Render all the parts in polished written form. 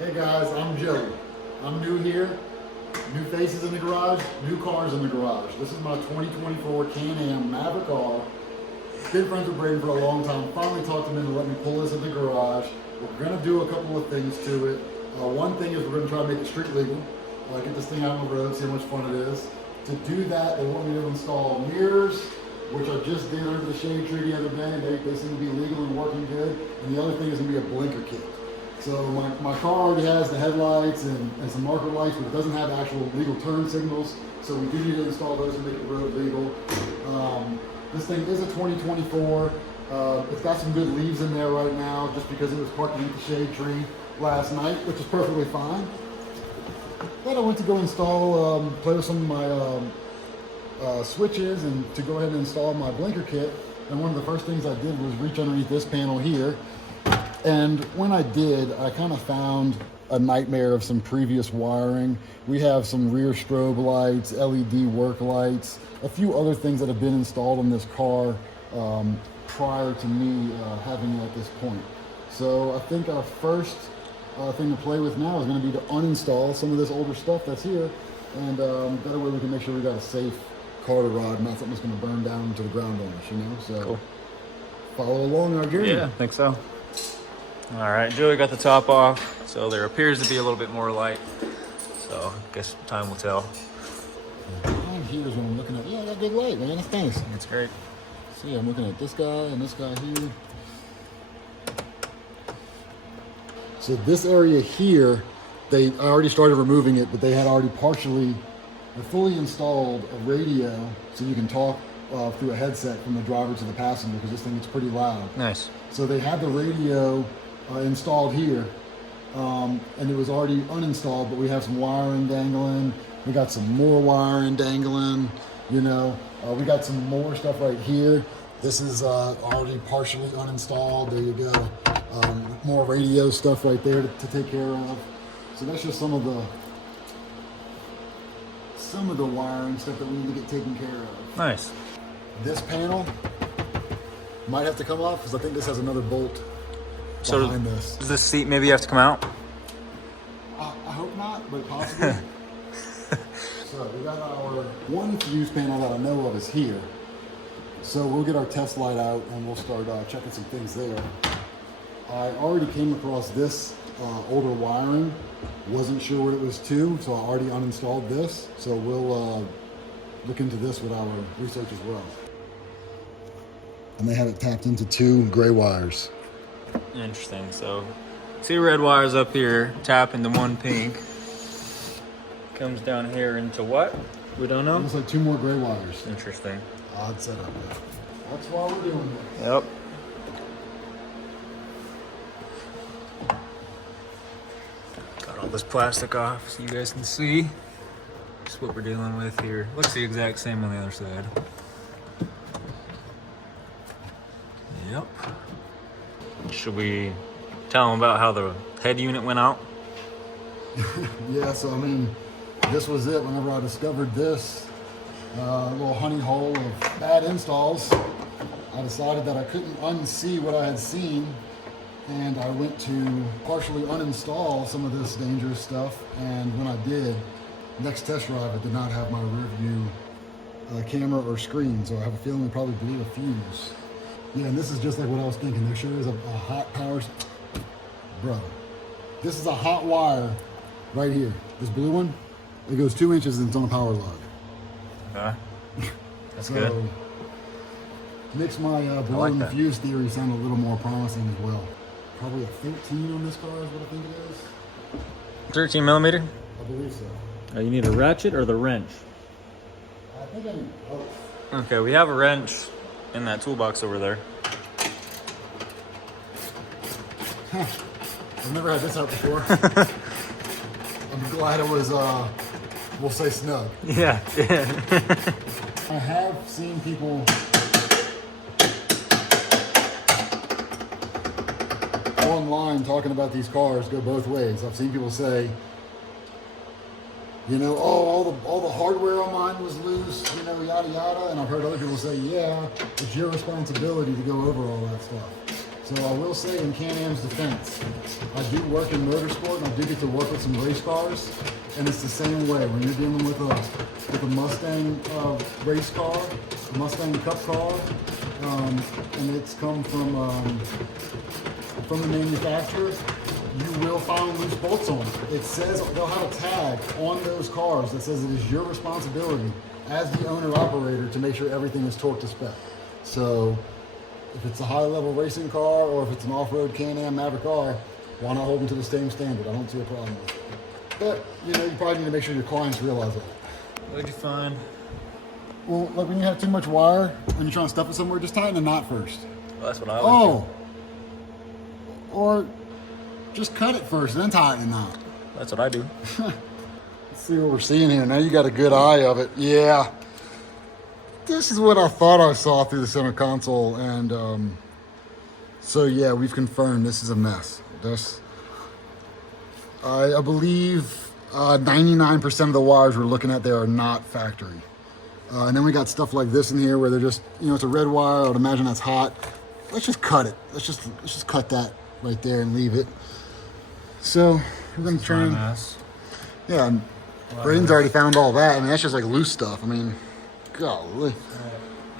Hey guys, I'm Joey. I'm new here. New faces in the garage, new cars in the garage. This is my 2024 Can-Am Maverick R. Been friends with Braden for a long time. Finally talked him into letting me pull this in the garage. We're gonna do a couple of things to it. One thing is we're gonna try to make it street legal. Get this thing out on the road, see how much fun it is. To do that, they want me to install mirrors, which I just did under the shade tree the other day. They seem to be legal and working good. And the other thing is gonna be a blinker kit. So my car already has the headlights and some marker lights, but it doesn't have actual legal turn signals. So we do need to install those to make it road legal. This thing is a 2024. It's got some good leaves in there right now, just because it was parked beneath the shade tree last night, which is perfectly fine. Then I went to go install, play with some of my switches and to go ahead and install my blinker kit. And one of the first things I did was reach underneath this panel here. And when I did, I kind of found a nightmare of some previous wiring. We have some rear strobe lights, LED work lights, a few other things that have been installed on this car prior to me having it at this point. So I think our first thing to play with now is going to be to uninstall some of this older stuff that's here, and that way we can make sure we got a safe car to ride, not something that's going to burn down to the ground on us, you know? So cool. Follow along our journey. Yeah, I think so. All right, Joey got the top off, so there appears to be a little bit more light. So I guess time will tell. Behind here is what I'm looking at. Yeah, I got good light, man. That's nice. That's great. See, I'm looking at this guy and this guy here. So this area here, I already started removing it, but they had already fully installed a radio so you can talk through a headset from the driver to the passenger, because this thing is pretty loud. Nice. So they had the radio installed here, and it was already uninstalled, but we have some wiring dangling. We got some more wiring dangling, you know. We got some more stuff right here. This is already partially uninstalled. There you go. More radio stuff right there to take care of. So that's just some of the wiring stuff that we need to get taken care of. Nice. This panel might have to come off because I think this has another bolt behind this. Does this seat maybe have to come out? I hope not, but possibly. So we got our one fuse panel that I know of is here. So we'll get our test light out and we'll start checking some things there. I already came across this older wiring. Wasn't sure what it was to, so I already uninstalled this. So we'll look into this with our research as well. And they have it tapped into 2 gray wires. Interesting. So, 2 red wires up here, tap into 1 pink. Comes down here into what? We don't know. Looks like 2 more gray wires. Interesting. Odd setup. That's why we're doing this. Yep. Got all this plastic off so you guys can see just what we're dealing with here. Looks the exact same on the other side. Yep. Should we tell them about how the head unit went out? Yeah, so I mean, this was it. Whenever I discovered this little honey hole of bad installs, I decided that I couldn't unsee what I had seen, and I went to partially uninstall some of this dangerous stuff. And when I did, next test drive, it did not have my rear view camera or screen, so I have a feeling we probably blew a fuse. Yeah, and this is just like what I was thinking. There sure is a hot power. Bro, this is a hot wire right here. This blue one, it goes 2 inches and it's on a power log. Okay. That's so, good. Makes my blowing the fuse theory sound a little more promising as well. Probably a 13 on this car is what I think it is. 13 millimeter? I believe so. You need a ratchet or the wrench? I think I need both. Okay, we have a wrench in that toolbox over there. I've never had this out before. I'm glad it was, we'll say snug. Yeah. I have seen people online talking about these cars go both ways. I've seen people say, you know, oh, all the hardware on mine was loose, you know, yada yada. And I've heard other people say, yeah, it's your responsibility to go over all that stuff. So I will say in Can-Am's defense, I do work in motorsport and I do get to work with some race cars, and it's the same way when you're dealing with a Mustang race car, a Mustang Cup car, and it's come from the manufacturer. You will find loose bolts on it. It says they'll have a tag on those cars that says it is your responsibility as the owner operator to make sure everything is torqued to spec. So if it's a high-level racing car or if it's an off-road Can-Am Maverick R, why not hold them to the same standard? I don't see a problem with it. But, you know, you probably need to make sure your clients realize that. What'd you find? Well, like when you have too much wire and you're trying to stuff it somewhere, just tighten the knot first. Well, that's what I was Or just cut it first, then tighten the knot. That's what I do. Let's see what we're seeing here. Now you got a good eye of it. Yeah. This is what I thought I saw through the center console, and so yeah, we've confirmed this is a mess. I believe 99% of the wires we're looking at there are not factory. And then we got stuff like this in here where they're just, you know, it's a red wire. I would imagine that's hot. Let's just cut it. Let's just cut that right there and leave it. So we're gonna try and yeah. And Braden's already found all that. I mean, that's just like loose stuff. I mean, golly.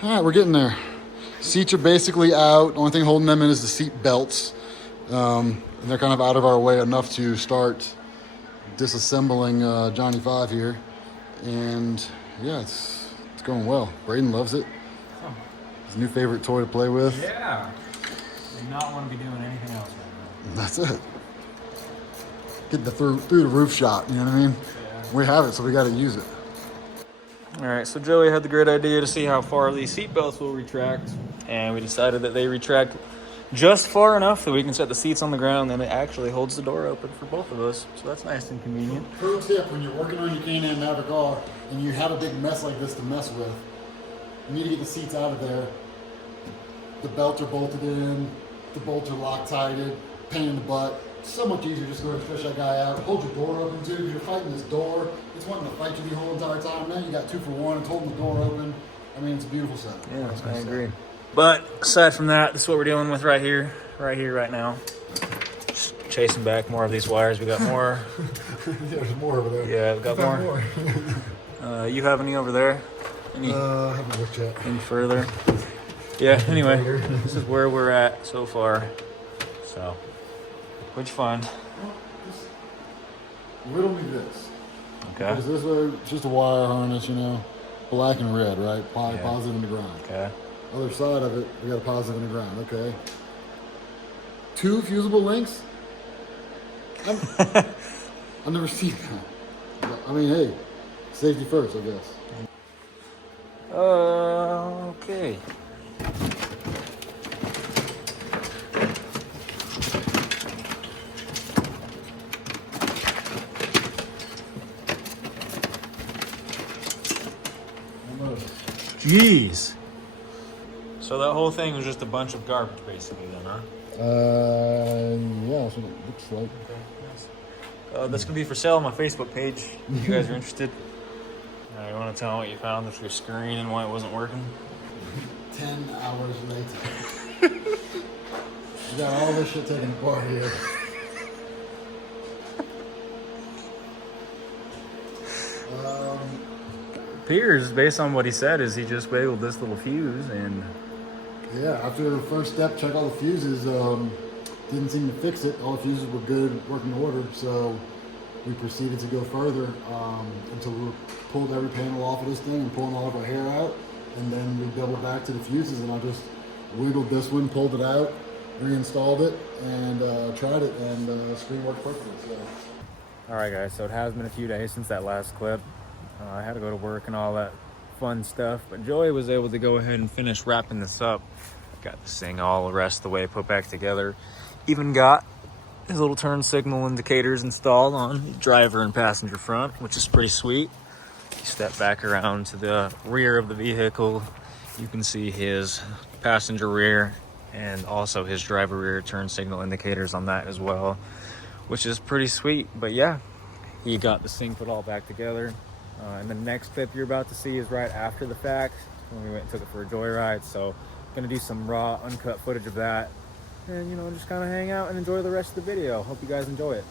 All right, we're getting there. Seats are basically out. The only thing holding them in is the seat belts. And they're kind of out of our way enough to start disassembling Johnny 5 here. And yeah, it's going well. Braden loves it. His new favorite toy to play with. Yeah. I do not want to be doing anything else right now. That's it. Get the through the roof shot, you know what I mean? Yeah. We have it, so we got to use it. All right, so Joey had the great idea to see how far these seat belts will retract, and we decided that they retract just far enough that we can set the seats on the ground, and it actually holds the door open for both of us. So that's nice and convenient. Pro tip, when you're working on your Can-Am Maverick R and you have a big mess like this to mess with, you need to get the seats out of there. The belts are bolted in, the bolts are Loctited, pain in the butt. So much easier just go ahead and fish that guy out. Hold your door open too. You're fighting this door. It's wanting to fight you the whole entire time. Now you got 2 for 1. It's holding the door open. I mean, it's a beautiful setup. Yeah, I agree. But aside from that, this is what we're dealing with right here, right now. Just chasing back more of these wires. We got more. Yeah, there's more over there. Yeah, we got more. You have any over there? Any? I haven't looked yet. Any further? Yeah. Anyway, this is where we're at so far. So, what'd you find? Well, just riddle me this. Okay. Because this way, it's just a wire harness, you know, black and red, right? Yeah. Positive in the ground. Okay. Other side of it, we got a positive in the ground. Okay. 2 fusible links. I've never seen that. I mean, hey, safety first, I guess. Okay. Jeez. So that whole thing was just a bunch of garbage, basically, then, huh? Yeah, that's what it looks like. Okay, nice. That's gonna be for sale on my Facebook page. If you guys are interested. You want to tell them what you found with your screen and why it wasn't working? 10 hours later. We got all this shit taken apart here. Appears, based on what he said, is he just wiggled this little fuse and... Yeah, after the first step, check all the fuses. Didn't seem to fix it. All the fuses were good, working order. So we proceeded to go further until we pulled every panel off of this thing and pulling all of our hair out. And then we doubled back to the fuses, and I just wiggled this one, pulled it out, reinstalled it, and tried it, and the screen worked perfectly. So. All right, guys, so it has been a few days since that last clip. I had to go to work and all that fun stuff, but Joey was able to go ahead and finish wrapping this up. Got this thing all the rest of the way put back together. Even got his little turn signal indicators installed on driver and passenger front, which is pretty sweet. You step back around to the rear of the vehicle, you can see his passenger rear and also his driver rear turn signal indicators on that as well, which is pretty sweet. But yeah, he got this thing put all back together. And the next clip you're about to see is right after the fact when we went and took it for a joyride. So I'm gonna do some raw, uncut footage of that and, you know, just kind of hang out and enjoy the rest of the video. Hope you guys enjoy it.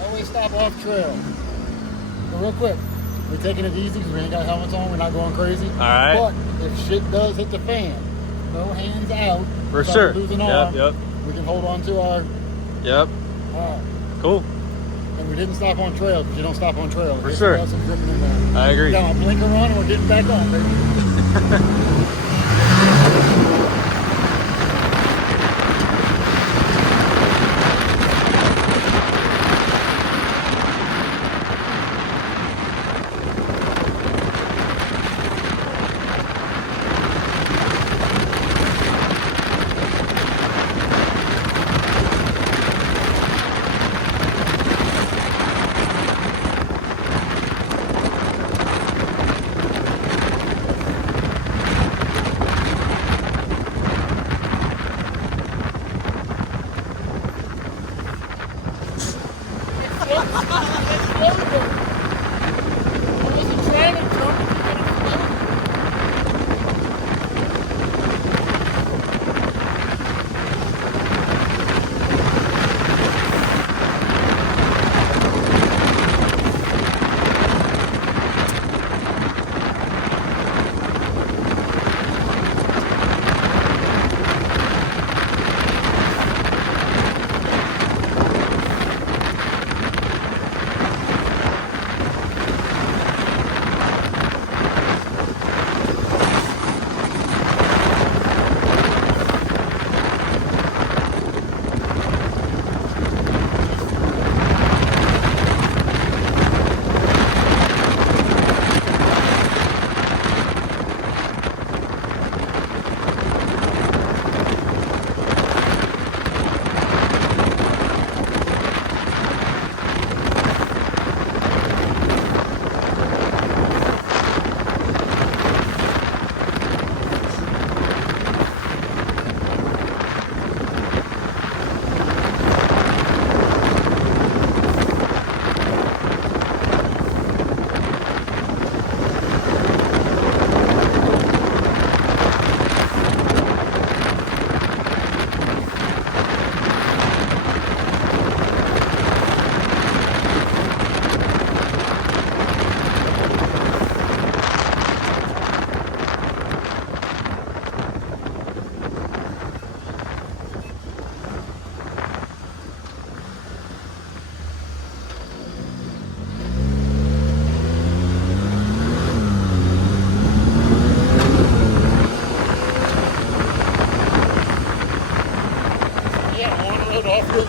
Always stop off trail. So real quick, we're taking it easy because we ain't got helmets on. We're not going crazy. All right. But if shit does hit the fan, no hands out. For sure. Lose an arm. Yep. We can hold on to our. Yep. Cool. And we didn't stop on trail because you don't stop on trail. For sure. I agree. Got my blinker on and we're getting back on, baby.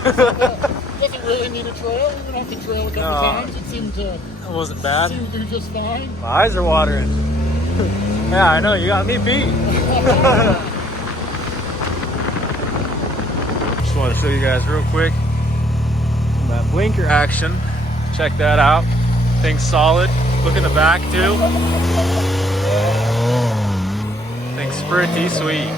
Doesn't really need a trail. We went off the trail a couple times. It seemed to. That wasn't bad. Seemed to do just fine. My eyes are watering. Yeah, I know. You got me beat. Just want to show you guys real quick that blinker action. Check that out. Thing's solid. Look in the back too. Thing's pretty sweet.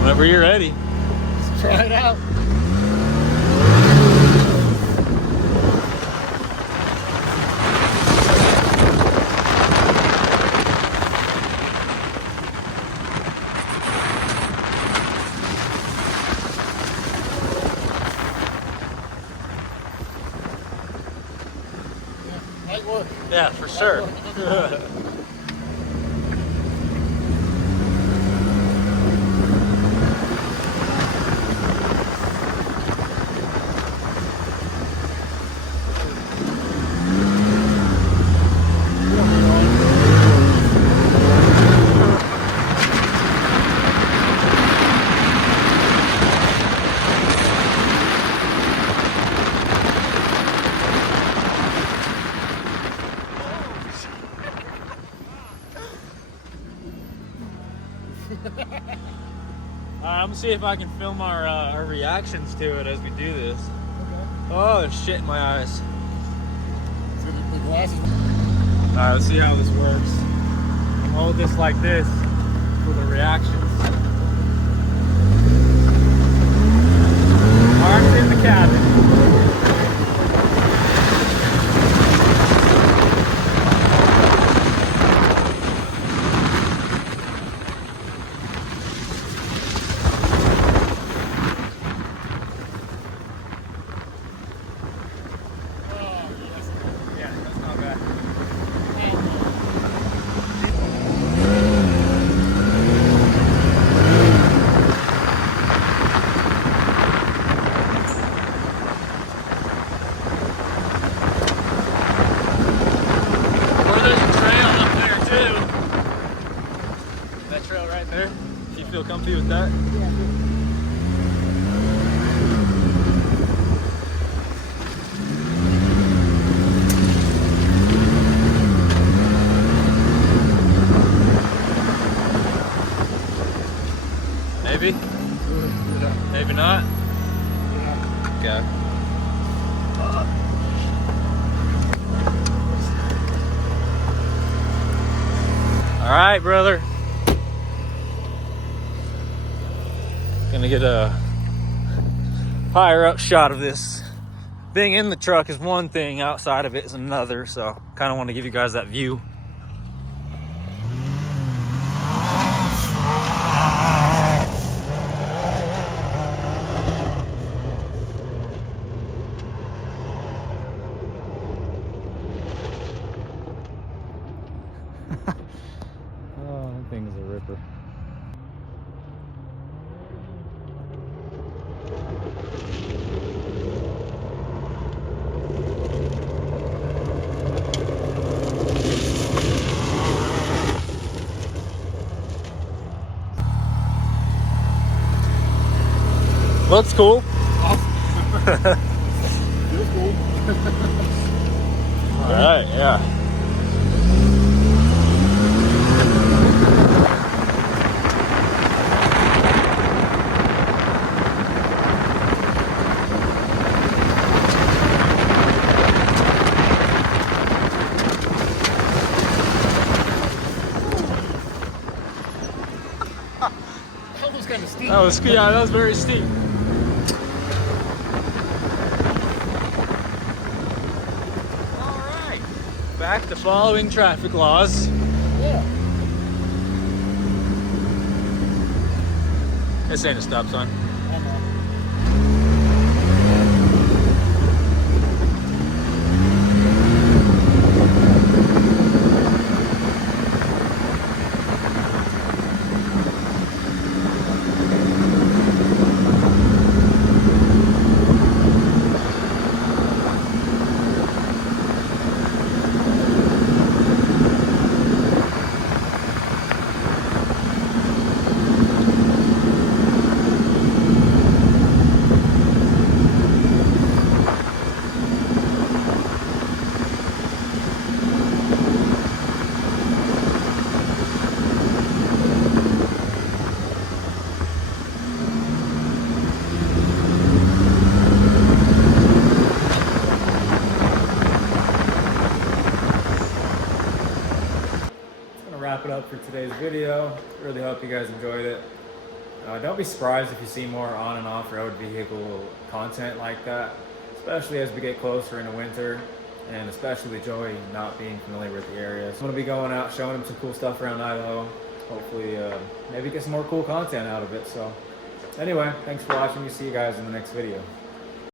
Whenever you're ready. Let's try it out. Yeah, for sure. I'm gonna see if I can film our reactions to it as we do this. Okay. Oh, there's shit in my eyes. So the glasses. Alright, let's see how this works. Hold this like this for the reactions. Arms in the cabin. Feel comfy with that? Yeah. Maybe? Maybe not? Okay. Alright, brother. Gonna get a higher up shot of this. Being in the truck is one thing, outside of it is another, so kind of want to give you guys that view. Oh, that thing is a ripper. Looks cool. Awesome. Feels cool. All right, yeah. That was kind of steep. That was very steep. Back to following traffic laws. Yeah. This ain't a stop sign. Wrap it up for today's video. Really hope you guys enjoyed it. Don't be surprised if you see more on and off road vehicle content like that, especially as we get closer in the winter, and especially Joey not being familiar with the area. So I'm gonna be going out showing him some cool stuff around Idaho. Hopefully maybe get some more cool content out of it. So anyway, thanks for watching. See you guys in the next video.